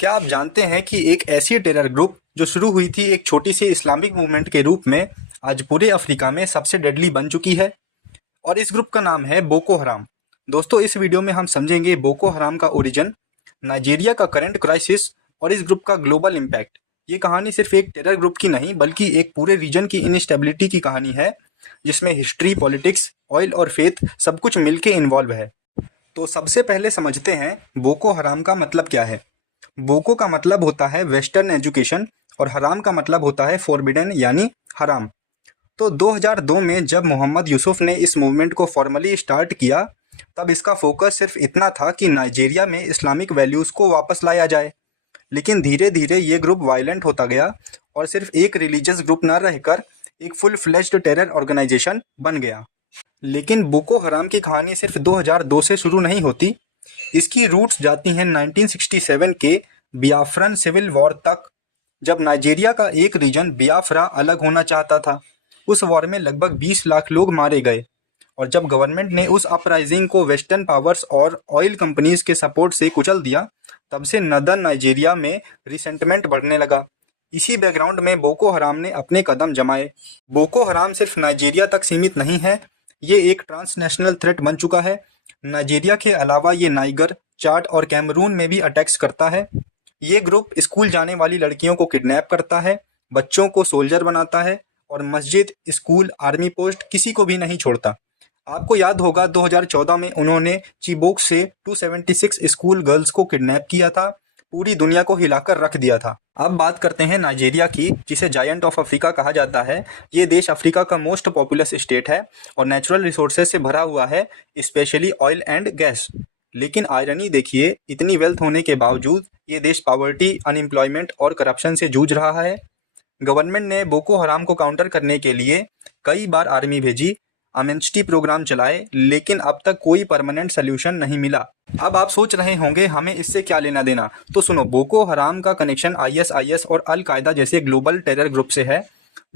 क्या आप जानते हैं कि एक ऐसी टेरर ग्रुप जो शुरू हुई थी एक छोटी सी इस्लामिक मूवमेंट के रूप में आज पूरे अफ्रीका में सबसे डेडली बन चुकी है। और इस ग्रुप का नाम है बोको हराम। दोस्तों, इस वीडियो में हम समझेंगे बोको हराम का ओरिजिन, नाइजीरिया का करंट क्राइसिस और इस ग्रुप का ग्लोबल इम्पैक्ट। ये कहानी सिर्फ एक टेरर ग्रुप की नहीं बल्कि एक पूरे रीजन की इनस्टेबिलिटी की कहानी है, जिसमें हिस्ट्री, पॉलिटिक्स, ऑयल और फेथ सब कुछ मिलके इन्वॉल्व है। तो सबसे पहले समझते हैं बोको हराम का मतलब क्या है। बोको का मतलब होता है वेस्टर्न एजुकेशन और हराम का मतलब होता है फॉरबिडन यानी हराम। तो 2002 में जब मोहम्मद यूसुफ ने इस मूवमेंट को फॉर्मली स्टार्ट किया, तब इसका फोकस सिर्फ इतना था कि नाइजीरिया में इस्लामिक वैल्यूज़ को वापस लाया जाए। लेकिन धीरे धीरे ये ग्रुप वायलेंट होता गया और सिर्फ एक रिलीजियस ग्रुप न रहकर एक फुल फ्लेज्ड टेरर ऑर्गेनाइजेशन बन गया। लेकिन बोको हराम की कहानी सिर्फ 2002 से शुरू नहीं होती। इसकी रूट्स जाती हैं 1967 के बियाफ्रन सिविल वॉर तक, जब नाइजीरिया का एक रीजन बियाफ्रा अलग होना चाहता था। उस वॉर में लगभग 20 लाख लोग मारे गए और जब गवर्नमेंट ने उस अपराइजिंग को वेस्टर्न पावर्स और ऑयल कंपनीज के सपोर्ट से कुचल दिया, तब से नदर्न नाइजीरिया में रिसेंटमेंट बढ़ने लगा। इसी बैकग्राउंड में बोको हराम ने अपने कदम जमाए। बोको हराम सिर्फ नाइजीरिया तक सीमित नहीं है, ये एक ट्रांसनेशनल थ्रेट बन चुका है। नाइजीरिया के अलावा ये नाइगर, चाड और कैमरून में भी अटैक्स करता है। ये ग्रुप स्कूल जाने वाली लड़कियों को किडनैप करता है, बच्चों को सोल्जर बनाता है और मस्जिद, स्कूल, आर्मी पोस्ट किसी को भी नहीं छोड़ता। आपको याद होगा 2014 में उन्होंने चिबोक से 276 स्कूल गर्ल्स को किडनैप किया था, पूरी दुनिया को हिलाकर रख दिया था। अब बात करते हैं नाइजीरिया की, जिसे जायंट ऑफ अफ्रीका कहा जाता है। ये देश अफ्रीका का मोस्ट पॉपुलस स्टेट है और नेचुरल रिसोर्सेज से भरा हुआ है, स्पेशली ऑयल एंड गैस। लेकिन आयरनी देखिए, इतनी वेल्थ होने के बावजूद ये देश पावर्टी, अनएम्प्लॉयमेंट और करप्शन से जूझ रहा है। गवर्नमेंट ने बोको हराम को काउंटर करने के लिए कई बार आर्मी भेजी, अमेंस्टी प्रोग्राम चलाए, लेकिन अब तक कोई परमानेंट सोल्यूशन नहीं मिला। अब आप सोच रहे होंगे हमें इससे क्या लेना देना, तो सुनो, बोको हराम का कनेक्शन आईएसआईएस और अल कायदा जैसे ग्लोबल टेरर ग्रुप से है।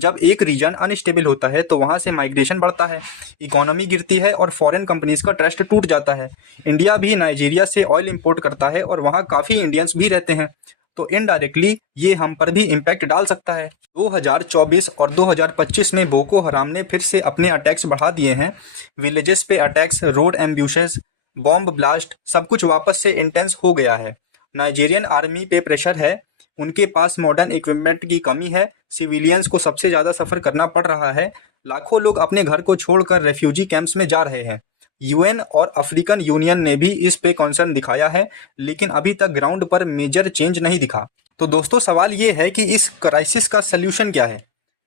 जब एक रीजन अनस्टेबल होता है तो वहां से माइग्रेशन बढ़ता है, इकोनॉमी गिरती है और फॉरेन कंपनीज का ट्रस्ट टूट जाता है। इंडिया भी नाइजीरिया से ऑयल इंपोर्ट करता है और वहां काफ़ी इंडियंस भी रहते हैं, तो इनडायरेक्टली ये हम पर भी इम्पैक्ट डाल सकता है। 2024 और 2025 में बोको हराम ने फिर से अपने अटैक्स बढ़ा दिए हैं। विलेजेस पे अटैक्स, रोड एम्ब्यूशेस, बॉम्ब ब्लास्ट, सब कुछ वापस से इंटेंस हो गया है। नाइजीरियन आर्मी पे प्रेशर है, उनके पास मॉडर्न इक्विपमेंट की कमी है, सिविलियंस को सबसे ज़्यादा सफ़र करना पड़ रहा है, लाखों लोग अपने घर को छोड़कर रेफ्यूजी कैंप्स में जा रहे हैं। यूएन और अफ्रीकन यूनियन ने भी इस पे कंसर्न दिखाया है, लेकिन अभी तक ग्राउंड पर मेजर चेंज नहीं दिखा। तो दोस्तों, सवाल ये है कि इस क्राइसिस का सल्यूशन क्या है।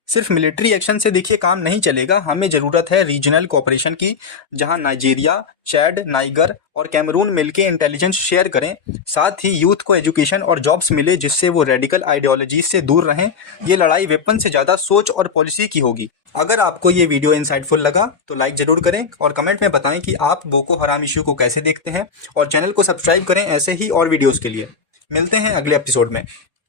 सिर्फ मिलिट्री एक्शन से देखिए काम नहीं चलेगा, हमें ज़रूरत है रीजनल कोऑपरेशन की, जहां नाइजीरिया, चैड, नाइगर और कैमरून मिलकर इंटेलिजेंस शेयर करें। साथ ही यूथ को एजुकेशन और जॉब्स मिले, जिससे वो रेडिकल आइडियोलॉजी से दूर रहें। ये लड़ाई वेपन से ज़्यादा सोच और पॉलिसी की होगी। अगर आपको ये वीडियो इंसाइटफुल लगा तो लाइक ज़रूर करें और कमेंट में बताएं कि आप बोको हराम इशू को कैसे देखते हैं, और चैनल को सब्सक्राइब करें ऐसे ही और वीडियोज़ के लिए। मिलते हैं अगले एपिसोड में।